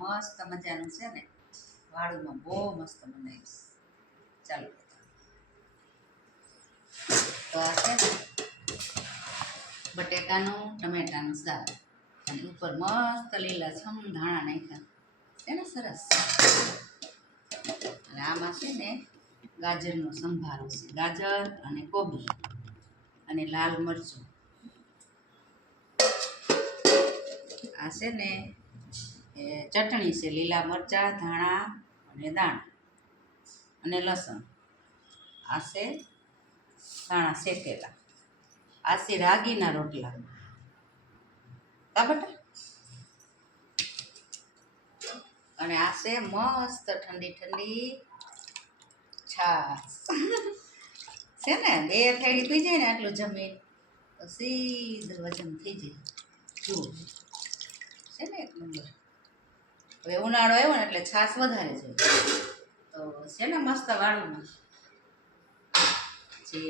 મસ્ત મજાનું છે ને વાળુમાં બહુ મસ્ત બનાવીશ. ચાલો તો આ છે ને બટેકાનું ટમેટાનું શાક અને ઉપર મસ્ત લીલા છમ ધાણા નાખ્યા છે ને સરસ. અને આમાં છે ને ગાજરનો સંભારો છે, ગાજર અને કોબી અને લાલ મરચું. આ છે ને એ ચટણી છે, લીલા મરચાં, ધાણા અને દાણા અને લસણ. આ છે ધાણા શેકેલા. આ છે રાગીના રોટલા. કા બટા? અને આ છે મસ્ત ઠંડી ઠંડી છાશ. છે ને 2 થાળી પી જાય ને આટલું જમીન તો સીધું વજન થઈ જાય. જુઓ છે ને એક નંબર. હવે ઉનાળો આવ્યો ને એટલે છાશ વધારે છે તો છે ને મસ્ત વાળું જે